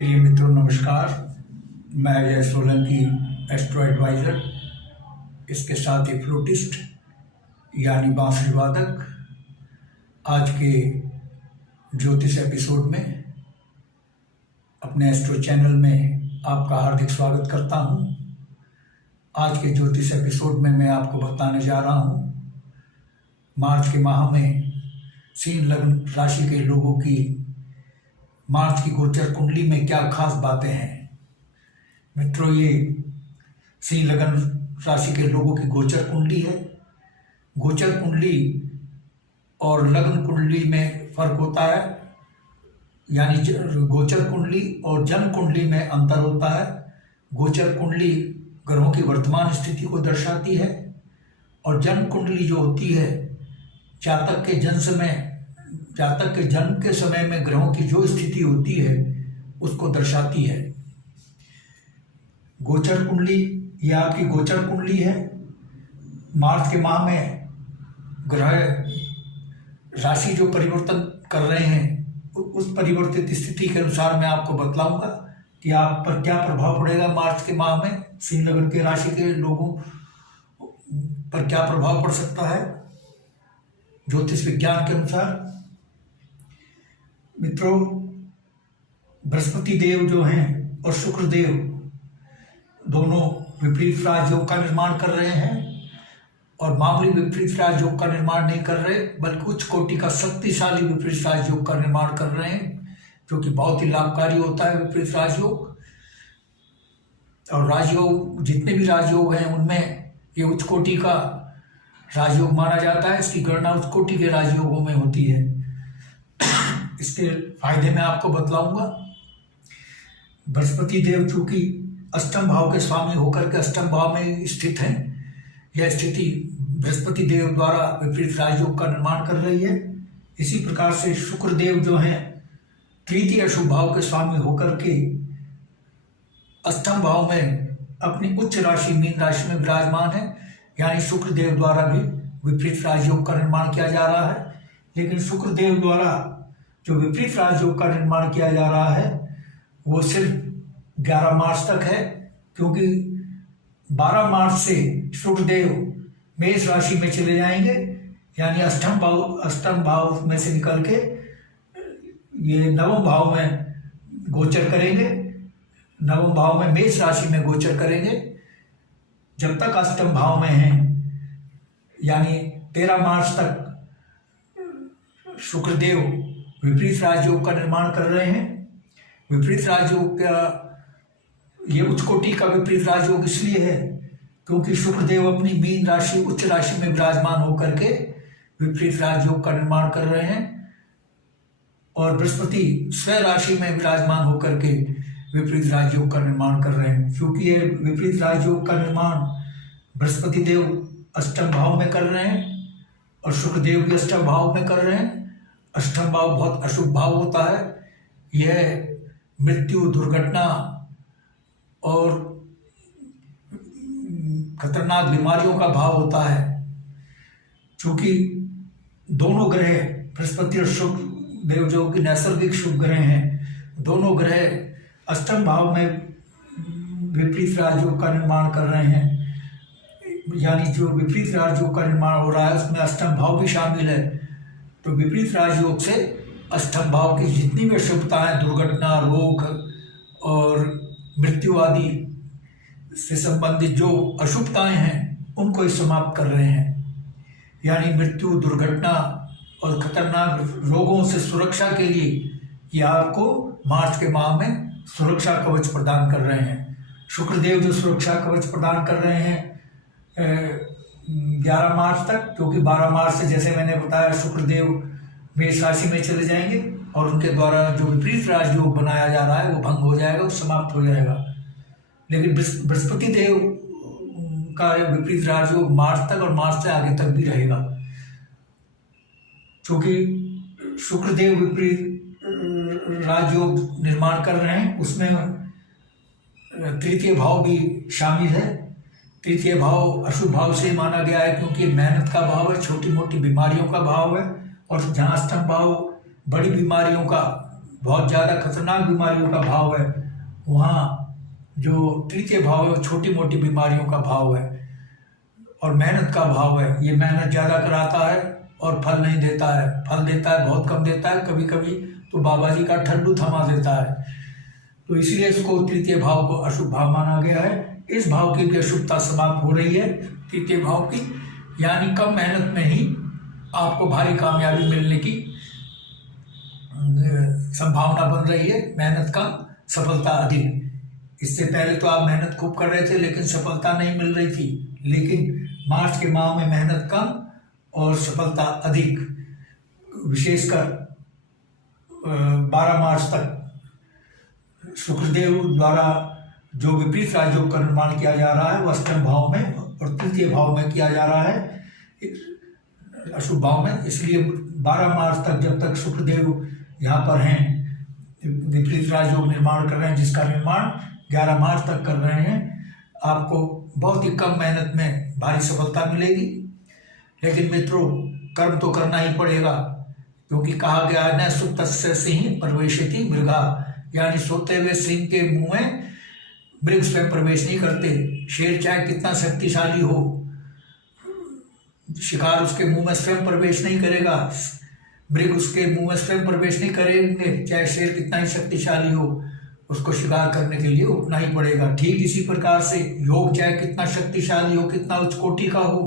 प्रिय मित्रों नमस्कार। मैं अजय सोलंकी, एस्ट्रो एडवाइज़र, इसके साथ ही फ्लूटिस्ट यानी बांसुरी वादक। आज के ज्योतिष एपिसोड में अपने एस्ट्रो चैनल में आपका हार्दिक स्वागत करता हूं। आज के ज्योतिष एपिसोड में मैं आपको बताने जा रहा हूं मार्च के माह में सिंह लग्न राशि के लोगों की मार्च की गोचर कुंडली में क्या खास बातें हैं। मित्रों, ये सिंह लग्न राशि के लोगों की गोचर कुंडली है। गोचर कुंडली और लग्न कुंडली में फर्क होता है, यानी गोचर कुंडली और जन्म कुंडली में अंतर होता है। गोचर कुंडली ग्रहों की वर्तमान स्थिति को दर्शाती है और जन्म कुंडली जो होती है जातक के जन्म के समय में ग्रहों की जो स्थिति होती है उसको दर्शाती है। गोचर कुंडली ये आपकी गोचर कुंडली है। मार्च के माह में ग्रह राशि जो परिवर्तन कर रहे हैं उस परिवर्तित स्थिति के अनुसार मैं आपको बतलाऊंगा कि आप पर क्या प्रभाव पड़ेगा। मार्च के माह में सिंह लग्न के राशि के लोगों पर क्या प्रभाव पड़ सकता है ज्योतिष विज्ञान के अनुसार। मित्रों, बृहस्पति देव जो हैं और शुक्र देव दोनों विपरीत राजयोग का निर्माण कर रहे हैं और मामूली विपरीत राजयोग का निर्माण नहीं कर रहे, बल्कि उच्च कोटि का शक्तिशाली विपरीत राजयोग का निर्माण कर रहे हैं, जो कि बहुत ही लाभकारी होता है विपरीत राजयोग। और राजयोग, जितने भी राजयोग हैं उनमें ये उच्च कोटि का राजयोग माना जाता है। इसकी गणना उच्च कोटि के राजयोगों में होती है। इसके फायदे मैं आपको बतलाऊंगा। बृहस्पति देव चूंकि अष्टम भाव के स्वामी होकर के अष्टम भाव में स्थित हैं, यह स्थिति बृहस्पति देव द्वारा विपरीत राजयोग का निर्माण कर रही है। इसी प्रकार से शुक्र देव जो हैं तृतीय अशुभ भाव के स्वामी होकर के अष्टम भाव में अपनी उच्च राशि मीन राशि में विराजमान है, यानी शुक्र देव द्वारा भी विपरीत राजयोग का निर्माण किया जा रहा है। लेकिन शुक्र देव द्वारा जो विपरीत राजयोग का निर्माण किया जा रहा है वो सिर्फ 11 मार्च तक है, क्योंकि 12 मार्च से शुक्र देव मेष राशि में चले जाएंगे, यानी अष्टम भाव में से निकल के ये नवम भाव में गोचर करेंगे। नवम भाव में मेष राशि में गोचर करेंगे। जब तक अष्टम भाव में हैं, यानी 13 मार्च तक शुक्रदेव विपरीत राजयोग का निर्माण कर रहे हैं। विपरीत राजयोग का ये उच्च कोटि का विपरीत राजयोग इसलिए है क्योंकि शुक्रदेव अपनी मीन राशि उच्च राशि में विराजमान होकर के विपरीत राजयोग का निर्माण कर रहे हैं और बृहस्पति स्व राशि में विराजमान होकर के विपरीत राजयोग का निर्माण कर रहे हैं। क्योंकि ये विपरीत राजयोग का निर्माण बृहस्पति देव अष्टम भाव में कर रहे हैं और शुक्रदेव भी अष्टम भाव में कर रहे हैं। अष्टम भाव बहुत अशुभ भाव होता है। यह मृत्यु, दुर्घटना और खतरनाक बीमारियों का भाव होता है। चूंकि दोनों ग्रह बृहस्पति और शुक्र देव जो कि नैसर्गिक शुभ ग्रह हैं, दोनों ग्रह अष्टम भाव में विपरीत राजयोग का निर्माण कर रहे हैं, यानी जो विपरीत राजयोग का निर्माण हो रहा है उसमें अष्टम भाव भी शामिल है। तो विपरीत राजयोग से अष्टम भाव की जितनी भी अशुभताएं, दुर्घटना, रोग और मृत्यु आदि से संबंधित जो अशुभताएं हैं उनको ही समाप्त कर रहे हैं। यानी मृत्यु, दुर्घटना और खतरनाक रोगों से सुरक्षा के लिए ये आपको मार्च के माह में सुरक्षा कवच प्रदान कर रहे हैं। शुक्रदेव जो सुरक्षा कवच प्रदान कर रहे हैं 11 मार्च तक, क्योंकि 12 मार्च से जैसे मैंने बताया शुक्रदेव मेष राशि में चले जाएंगे और उनके द्वारा जो विपरीत राजयोग बनाया जा रहा है वो भंग हो जाएगा, वो समाप्त हो जाएगा। लेकिन बृहस्पति देव का विपरीत राजयोग मार्च तक और मार्च से आगे तक भी रहेगा। क्योंकि शुक्रदेव विपरीत राजयोग निर्माण कर रहे हैं, उसमें तृतीय भाव भी शामिल है। तृतीय भाव अशुभ भाव से माना गया है क्योंकि मेहनत का भाव है, छोटी मोटी बीमारियों का भाव है, और जहाँ अष्टम भाव बड़ी बीमारियों का बहुत ज़्यादा खतरनाक बीमारियों का भाव है, वहाँ जो तृतीय भाव है वो छोटी मोटी बीमारियों का भाव है और मेहनत का भाव है। ये मेहनत ज़्यादा कराता है और फल नहीं देता है, फल देता है बहुत कम देता है, कभी कभी तो बाबा जी का ठंडू थमा देता है। तो इसलिए इसको तृतीय भाव को अशुभ भाव माना गया है। इस भाव की भी अशुभता समाप्त हो रही है तृतीय भाव की, यानी कम मेहनत में ही आपको भारी कामयाबी मिलने की संभावना बन रही है। मेहनत कम, सफलता अधिक। इससे पहले तो आप मेहनत खूब कर रहे थे लेकिन सफलता नहीं मिल रही थी, लेकिन मार्च के माह में मेहनत कम और सफलता अधिक। विशेषकर 12 मार्च तक शुक्रदेव द्वारा जो विपरीत राजयोग का निर्माण किया जा रहा है वह अष्टम भाव में और तृतीय भाव में किया जा रहा है, अशुभ भाव में। इसलिए 12 मार्च तक जब तक शुक्रदेव यहाँ पर हैं, विपरीत राजयोग निर्माण कर रहे हैं, जिसका निर्माण 11 मार्च तक कर रहे हैं, आपको बहुत ही कम मेहनत में भारी सफलता मिलेगी। लेकिन मित्रों, कर्म तो करना ही पड़ेगा, क्योंकि कहा गया है न सुप्तस्य सिंह प्रवेशति मृगा, यानी सोते हुए सिंह के मुंह में मृग स्वयं प्रवेश नहीं करते। शेर चाहे कितना शक्तिशाली हो, शिकार उसके मुंह में स्वयं प्रवेश नहीं करेगा, मृग उसके मुंह में स्वयं प्रवेश नहीं करेंगे। चाहे शेर कितना ही शक्तिशाली हो, उसको शिकार करने के लिए उठना ही पड़ेगा। ठीक इसी प्रकार से योग चाहे कितना शक्तिशाली हो, कितना उच्च कोटि का हो,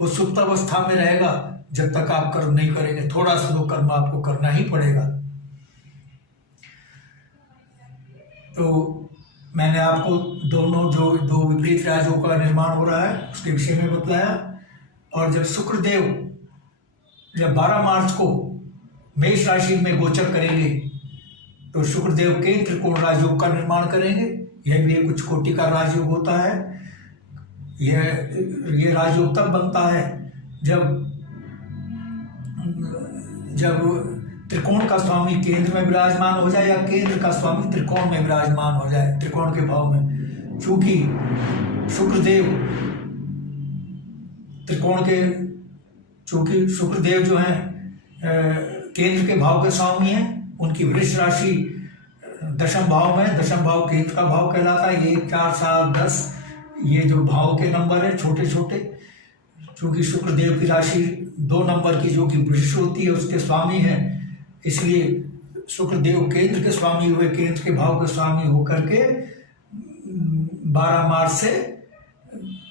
वो सुप्त अवस्था में रहेगा जब तक आप कर्म नहीं करेंगे। थोड़ा सा तो कर्म आपको करना ही पड़ेगा। तो मैंने आपको दोनों जो दो विपरीत राजयों का निर्माण हो रहा है उसके विषय में बताया। और जब शुक्रदेव जब 12 मार्च को मेष राशि में गोचर करेंगे तो शुक्रदेव के त्रिकोण राजयोग का निर्माण करेंगे। यह भी एक उच्च कोटि का राजयोग होता है। यह राजयोग तब बनता है जब त्रिकोण का स्वामी केंद्र में विराजमान हो जाए या केंद्र का स्वामी त्रिकोण में विराजमान हो जाए, त्रिकोण के भाव में। चूंकि शुक्रदेव जो हैं केंद्र के भाव के स्वामी हैं, उनकी वृष राशि दशम भाव में, दशम भाव केंद्र का भाव कहलाता है। 1, 4, 7, 10 ये जो भाव के नंबर है छोटे छोटे, चूंकि शुक्रदेव की राशि 2 नंबर की जो कि वृष होती है उसके स्वामी है, इसलिए शुक्रदेव केंद्र के स्वामी हुए, केंद्र के भाव के स्वामी होकर के 12 मार्च से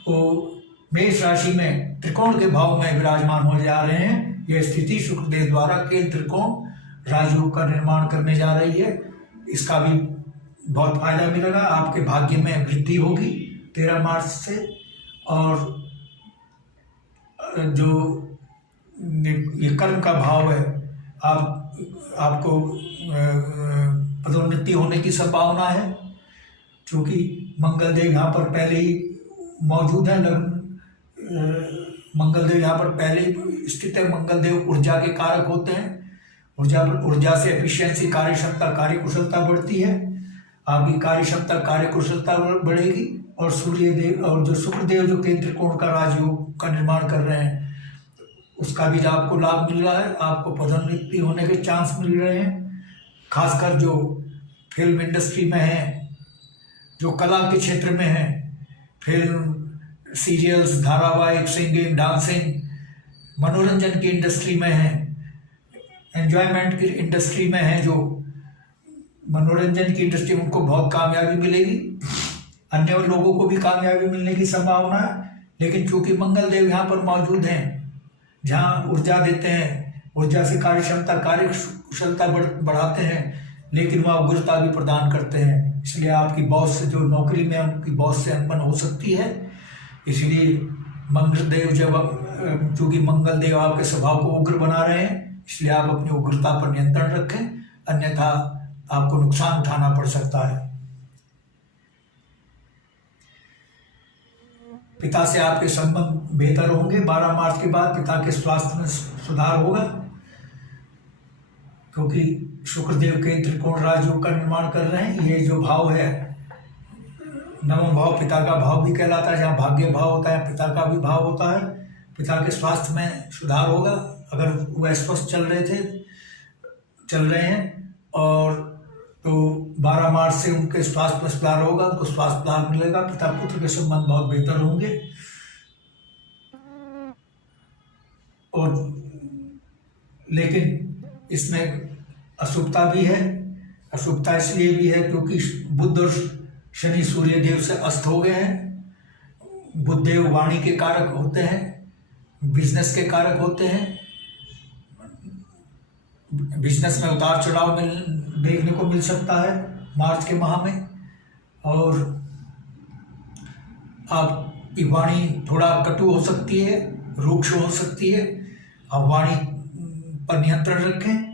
वो मेष राशि में त्रिकोण के भाव में विराजमान हो जा रहे हैं। यह स्थिति शुक्रदेव द्वारा केंद्र त्रिकोण राजयोग का निर्माण करने जा रही है। इसका भी बहुत फायदा मिलेगा, आपके भाग्य में वृद्धि होगी 13 मार्च से। और जो ये कर्म का भाव है, आपको पदोन्नति होने की संभावना है, क्योंकि मंगलदेव यहाँ पर पहले ही मौजूद है। मंगलदेव यहाँ पर पहले ही स्थित है। मंगलदेव ऊर्जा के कारक होते हैं। ऊर्जा से एफिशिएंसी, कार्य क्षमता, कार्य कुशलता बढ़ती है। आपकी कार्य क्षमता, कार्य कुशलता बढ़ेगी। और सूर्यदेव और जो शुक्रदेव जो केंद्र त्रिकोण का राजयोग का निर्माण कर रहे हैं, उसका भी आपको लाभ मिल रहा है। आपको पदोन्नति होने के चांस मिल रहे हैं। खासकर जो फिल्म इंडस्ट्री में है, जो कला के क्षेत्र में है, फिल्म, सीरियल्स, धारावाहिक, सिंगिंग, डांसिंग, मनोरंजन की इंडस्ट्री में है, एंजॉयमेंट की इंडस्ट्री में है, जो मनोरंजन की इंडस्ट्री में उनको बहुत कामयाबी मिलेगी। अन्य लोगों को भी कामयाबी मिलने की संभावना है। लेकिन चूंकि मंगलदेव यहाँ पर मौजूद हैं, जहाँ ऊर्जा देते हैं, ऊर्जा से कार्य क्षमता, कार्य कुशलता बढ़ाते हैं, लेकिन वह उग्रता भी प्रदान करते हैं। इसलिए आपकी बॉस से, जो नौकरी में उनकी बॉस से अनबन हो सकती है। इसलिए मंगलदेव चूंकि मंगलदेव आपके स्वभाव को उग्र बना रहे हैं, इसलिए आप अपनी उग्रता पर नियंत्रण रखें, अन्यथा आपको नुकसान उठाना पड़ सकता है। पिता से आपके संबंध बेहतर होंगे। 12 मार्च के बाद पिता के स्वास्थ्य में सुधार होगा, क्योंकि शुक्रदेव के त्रिकोण राजयोग का निर्माण कर रहे हैं। ये जो भाव है, नवम भाव पिता का भाव भी कहलाता है। जहाँ भाग्य भाव होता है, पिता का भी भाव होता है। पिता के स्वास्थ्य में सुधार होगा। अगर वह स्वस्थ चल रहे हैं और तो 12 मार्च से उनके स्वास्थ्य में सुधार होगा, उनको स्वास्थ्य लाभ मिलेगा, पिता पुत्र के संबंध बहुत बेहतर होंगे। और लेकिन इसमें अशुभता भी है। अशुभता इसलिए भी है क्योंकि बुध और शनि सूर्य देव से अस्त हो गए हैं। बुध देव वाणी के कारक होते हैं, बिजनेस के कारक होते हैं। बिजनेस में उतार चढ़ाव देखने को मिल सकता है मार्च के माह में। और आपकी वाणी थोड़ा कटु हो सकती है, रूक्ष हो सकती है। आप वाणी पर नियंत्रण रखें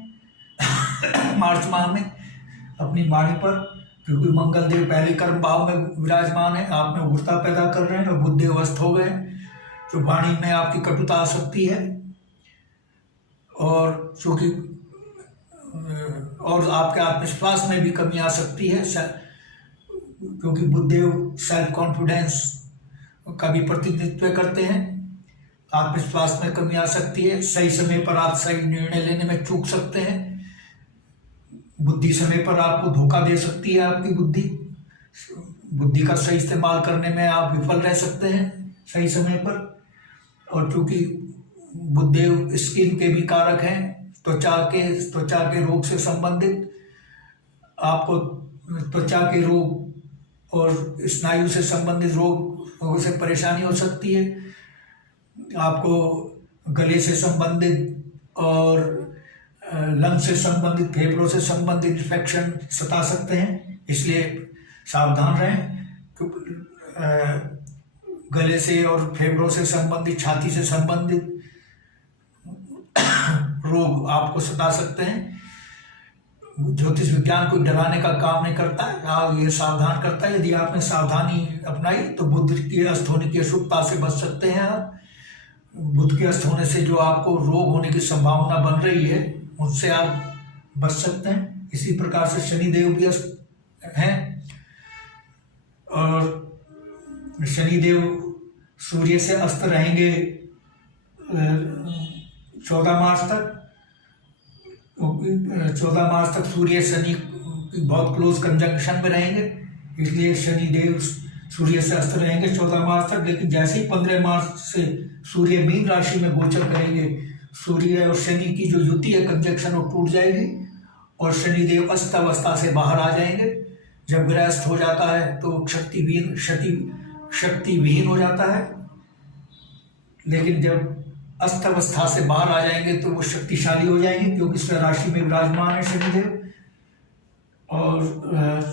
मार्च माह में अपनी वाणी पर, क्योंकि मंगल देव पहले कर्म भाव में विराजमान है, आप में उग्रता पैदा कर रहे हैं और बुध देव अस्त हो गए, तो वाणी में आपकी कटुता आ सकती है। और चूँकि और आपके आत्मविश्वास में भी कमी आ सकती है, क्योंकि बुधदेव सेल्फ कॉन्फिडेंस का भी प्रतिनिधित्व करते हैं। आत्मविश्वास में कमी आ सकती है। सही समय पर आप सही निर्णय लेने में चूक सकते हैं। बुद्धि समय पर आपको धोखा दे सकती है। आपकी बुद्धि का सही इस्तेमाल करने में आप विफल रह सकते हैं सही समय पर। और चूंकि बुधदेव स्किन के भी कारक हैं, त्वचा के रोग से संबंधित आपको त्वचा के रोग और स्नायु से संबंधित रोगों से परेशानी हो सकती है। आपको गले से संबंधित और लंग से संबंधित, फेफड़ों से संबंधित इन्फेक्शन सता सकते हैं, इसलिए सावधान रहें। गले से और फेफड़ों से संबंधित, छाती से संबंधित रोग आपको सता सकते हैं। ज्योतिष विज्ञान को डराने का काम नहीं करता है, आप ये सावधान करता है। यदि आपने सावधानी अपनाई तो बुध के अस्त होने की अशुभता से बच सकते हैं आप। बुध के अस्त होने से जो आपको रोग होने की संभावना बन रही है, उससे आप बच सकते हैं। इसी प्रकार से शनिदेव भी अस्त हैं और शनिदेव सूर्य से अस्त रहेंगे 14 मार्च तक। 14 मार्च तक सूर्य शनि बहुत क्लोज कंजंक्शन में रहेंगे, इसलिए शनिदेव सूर्य से अस्त रहेंगे 14 मार्च तक। लेकिन जैसे ही 15 मार्च से सूर्य मीन राशि में गोचर करेंगे, सूर्य और शनि की जो युति है, कंजंक्शन, वो टूट जाएगी और शनिदेव अस्त अवस्था से बाहर आ जाएंगे। जब ग्रह अस्त हो जाता है तो शक्तिविहीन हो जाता है, लेकिन जब अस्त अवस्था से बाहर आ जाएंगे तो वो शक्तिशाली हो जाएंगे, क्योंकि इस राशि में विराजमान है शनिदेव। और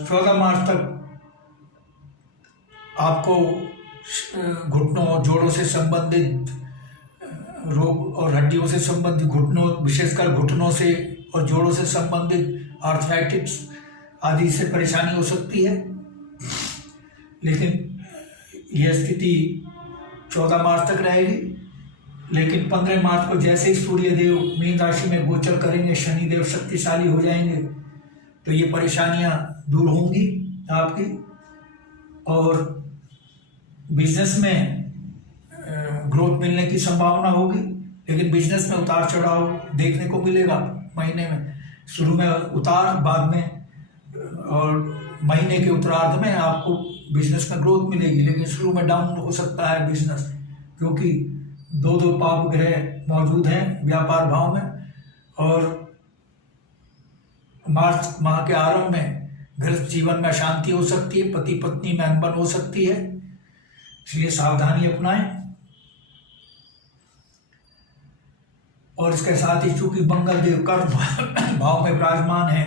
14 मार्च तक आपको घुटनों, जोड़ों से संबंधित रोग और हड्डियों से संबंधित, घुटनों, विशेषकर घुटनों से और जोड़ों से संबंधित आर्थराइटिस आदि से परेशानी हो सकती है। लेकिन यह स्थिति 14 मार्च तक रहेगी। लेकिन 15 मार्च को जैसे ही सूर्यदेव मीन राशि में गोचर करेंगे, शनिदेव शक्तिशाली हो जाएंगे, तो ये परेशानियां दूर होंगी आपकी। और बिजनेस में ग्रोथ मिलने की संभावना होगी। लेकिन बिजनेस में उतार चढ़ाव देखने को मिलेगा महीने में। शुरू में उतार, बाद में और महीने के उत्तरार्ध में आपको बिजनेस में ग्रोथ मिलेगी। लेकिन शुरू में डाउन हो सकता है बिजनेस, क्योंकि दो पाप ग्रह मौजूद हैं व्यापार भाव में। और मार्च माह के आरंभ में गृहस्थ जीवन में अशांति हो सकती है, पति पत्नी में अनबन हो सकती है, इसलिए सावधानी अपनाएं। और इसके साथ ही चूंकि मंगल देव कर्म भाव में विराजमान है,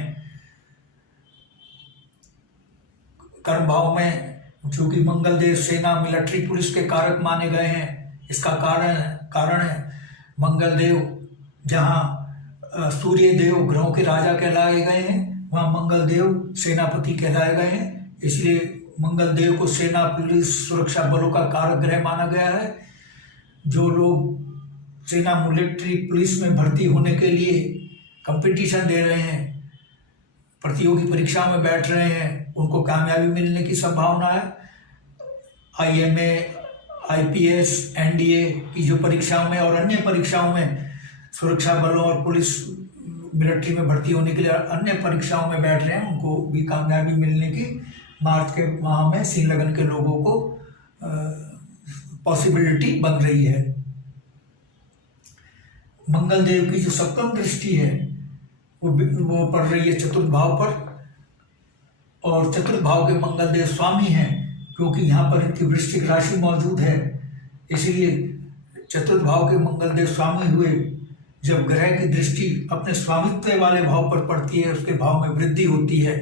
कर्म भाव में चूंकि मंगल देव सेना, मिलिट्री, पुलिस के कारक माने गए हैं, इसका कारण है मंगल देव जहाँ सूर्य देव ग्रहों के राजा कहलाए गए हैं, वहाँ मंगल देव सेनापति कहलाए गए हैं। इसलिए मंगल देव को सेना, पुलिस, सुरक्षा बलों का कारक ग्रह माना गया है। जो लोग सेना, मिलिट्री, पुलिस में भर्ती होने के लिए कंपटीशन दे रहे हैं, प्रतियोगी परीक्षा में बैठ रहे हैं, उनको कामयाबी मिलने की संभावना है। IMA, IPS, NDA की जो परीक्षाओं में और अन्य परीक्षाओं में सुरक्षा बलों और पुलिस मिलिट्री में भर्ती होने के लिए अन्य परीक्षाओं में बैठ रहे हैं, उनको भी कामयाबी मिलने की मार्च के माह में सिंह लगन के लोगों को पॉसिबिलिटी बन रही है। मंगल देव की जो सप्तम दृष्टि है वो पड़ रही है चतुर्थ भाव पर, और चतुर्थ भाव के मंगल देव स्वामी हैं, क्योंकि यहाँ पर इनकी वृश्चिक राशि मौजूद है, इसलिए चतुर्थ भाव के मंगल देव स्वामी हुए। जब ग्रह की दृष्टि अपने स्वामित्व वाले भाव पर पड़ती है, उसके भाव में वृद्धि होती है।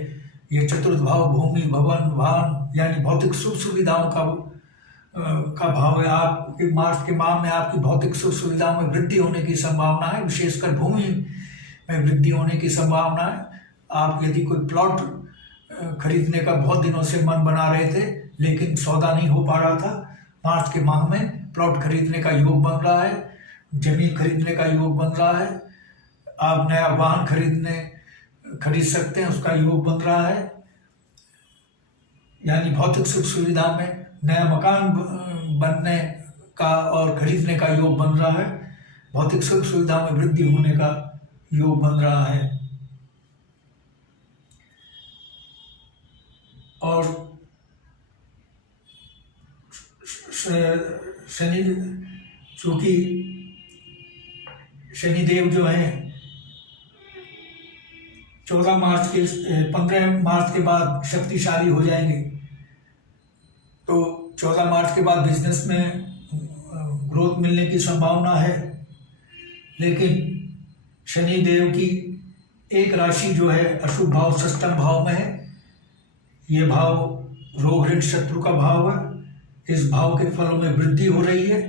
यह चतुर्थ भाव भूमि, भवन, वाहन यानी भौतिक सुख सुविधाओं का भाव है। आपके मार्च के माह में आपकी भौतिक सुख सुविधाओं में वृद्धि होने की संभावना है, विशेषकर भूमि में वृद्धि होने की संभावना है। आप यदि कोई प्लॉट खरीदने का बहुत दिनों से मन बना रहे थे लेकिन सौदा नहीं हो पा रहा था, मार्च के माह में प्लॉट खरीदने का योग बन रहा है, जमीन खरीदने का योग बन रहा है, आप नया वाहन खरीद सकते हैं, उसका योग बन रहा है। यानी भौतिक सुख सुविधा में नया मकान बनने का और खरीदने का योग बन रहा है, भौतिक सुख सुविधा में वृद्धि होने का योग बन रहा है। और शनि, चूंकि शनिदेव जो है 15 मार्च के बाद शक्तिशाली हो जाएंगे, तो 14 मार्च के बाद बिजनेस में ग्रोथ मिलने की संभावना है। लेकिन शनिदेव की एक राशि जो है अशुभ भाव षष्ठम भाव में है, ये भाव रोग ऋण शत्रु का भाव है। इस भाव के फलों में वृद्धि हो रही है।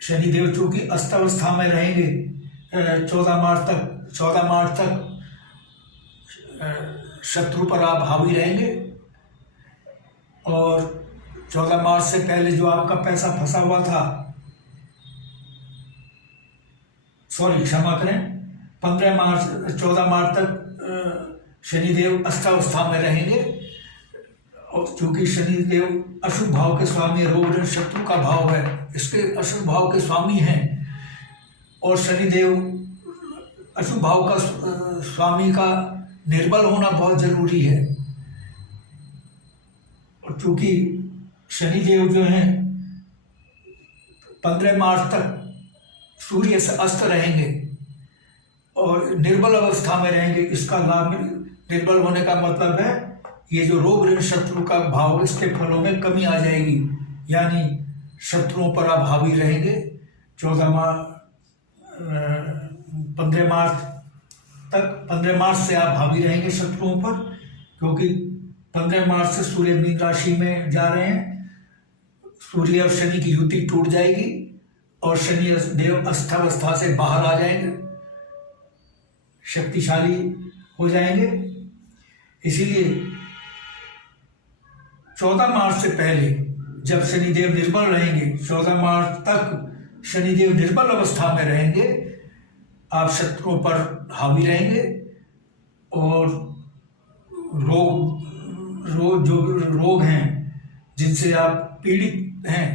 शनिदेव चूंकि अष्टावस्था में रहेंगे 14 मार्च तक शत्रु पर आप हावी रहेंगे, और 14 मार्च से पहले जो आपका पैसा फंसा हुआ था, क्षमा करें, 14 मार्च तक शनिदेव अष्टावस्था में रहेंगे, और चूंकि शनिदेव अशुभ भाव के स्वामी रोग ऋण शत्रु का भाव है, इसके अशुभ भाव के स्वामी हैं, और शनिदेव अशुभ भाव का स्वामी का निर्बल होना बहुत जरूरी है। और चूंकि शनिदेव जो हैं 15 मार्च तक सूर्य से अस्त रहेंगे और निर्बल अवस्था में रहेंगे, इसका लाभ, निर्बल होने का मतलब है ये जो रोग ऋण शत्रु का भाव, इसके फलों में कमी आ जाएगी, यानी शत्रुओं पर आप हावी रहेंगे। 15 मार्च से आप हावी रहेंगे शत्रुओं पर, क्योंकि 15 मार्च से सूर्य मीन राशि में जा रहे हैं, सूर्य और शनि की युति टूट जाएगी और शनि देव अष्टावस्था से बाहर आ जाएंगे, शक्तिशाली हो जाएंगे। इसीलिए 14 मार्च से पहले जब शनिदेव निर्बल रहेंगे, 14 मार्च तक शनिदेव निर्बल अवस्था में रहेंगे, आप शत्रुओं पर हावी रहेंगे, और जो रोग हैं जिनसे आप पीड़ित हैं,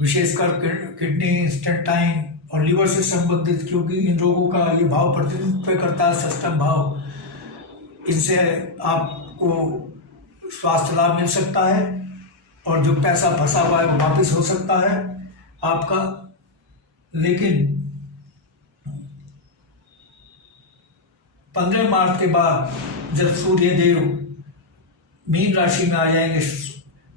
विशेषकर किडनी, इंस्टेंटाइन और लीवर से संबंधित, क्योंकि इन रोगों का ये भाव प्रतिनिधित्व करता है षष्ठम भाव, इनसे आपको स्वास्थ्य लाभ मिल सकता है, और जो पैसा फंसा हुआ है वो वापस हो सकता है आपका। लेकिन 15 मार्च के बाद जब सूर्य देव मीन राशि में आ जाएंगे,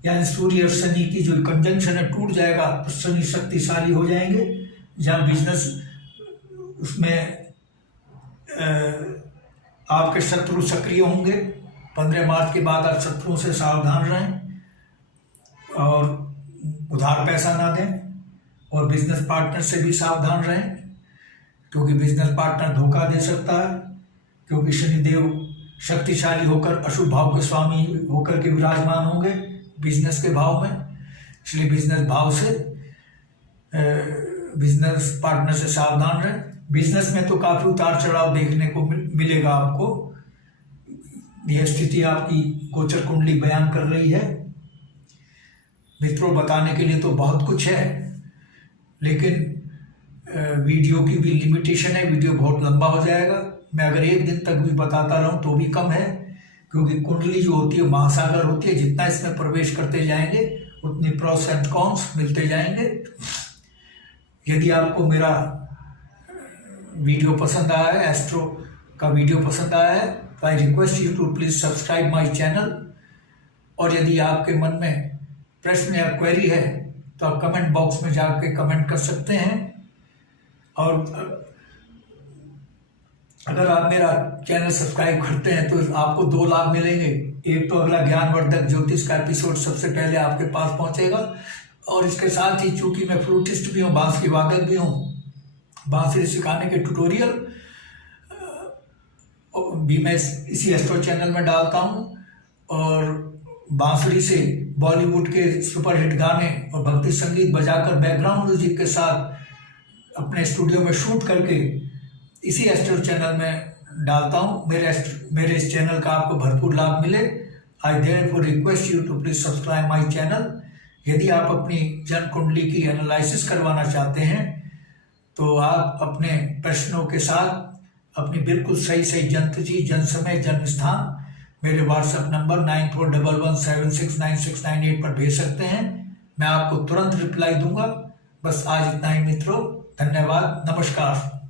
यानी सूर्य और शनि की जो कंजंक्शन है टूट जाएगा, तो शनि शक्तिशाली हो जाएंगे। जहाँ बिजनेस उसमें आपके शत्रु सक्रिय होंगे, 15 मार्च के बाद आप शत्रुओं से सावधान रहें और उधार पैसा ना दें, और बिजनेस पार्टनर से भी सावधान रहें, क्योंकि बिजनेस पार्टनर धोखा दे सकता है, क्योंकि शनिदेव शक्तिशाली होकर अशुभ भाव के स्वामी होकर के विराजमान होंगे बिजनेस के भाव में। इसलिए बिजनेस पार्टनर से सावधान रहें। बिजनेस में तो काफ़ी उतार चढ़ाव देखने को मिलेगा आपको, यह स्थिति आपकी गोचर कुंडली बयान कर रही है। मित्रों, बताने के लिए तो बहुत कुछ है, लेकिन वीडियो की भी लिमिटेशन है, वीडियो बहुत लंबा हो जाएगा। मैं अगर एक दिन तक भी बताता रहूं तो भी कम है, क्योंकि कुंडली जो होती है महासागर होती है, जितना इसमें प्रवेश करते जाएंगे उतनी प्रोस एंड कॉन्स मिलते जाएंगे। यदि आपको मेरा वीडियो पसंद आया है, एस्ट्रो का वीडियो पसंद आया है, तो I request you to please subscribe my channel. और यदि आपके मन में प्रश्न या क्वेरी है तो आप कमेंट बॉक्स में जाके कमेंट कर सकते हैं। और अगर आप मेरा चैनल सब्सक्राइब करते हैं तो आपको 2 लाभ मिलेंगे। एक तो अगला ज्ञानवर्धक ज्योतिष का एपिसोड सबसे पहले आपके पास पहुंचेगा, और इसके साथ ही चूंकि मैं फ्लूटिस्ट भी हूँ, बांसुरी वादक भी हूँ, बांसुरी सिखाने के ट्यूटोरियल भी मैं इसी एस्ट्रो चैनल में डालता हूँ। और बांसुरी से बॉलीवुड के सुपरहिट गाने और भक्ति संगीत बजाकर बैकग्राउंड म्यूजिक के साथ अपने स्टूडियो में शूट करके इसी एस्ट्रो चैनल में डालता हूँ। मेरे इस चैनल का आपको भरपूर लाभ मिले। I therefore request you to please subscribe my channel. यदि आप अपनी जन्म कुंडली की एनालिसिस करवाना चाहते हैं तो आप अपने प्रश्नों के साथ अपनी बिल्कुल सही जन्म तिथि, जन्म समय, जन्म स्थान मेरे व्हाट्सएप नंबर 9411769698 पर भेज सकते हैं। मैं आपको तुरंत रिप्लाई दूंगा। बस आज इतना ही मित्रों, धन्यवाद, नमस्कार।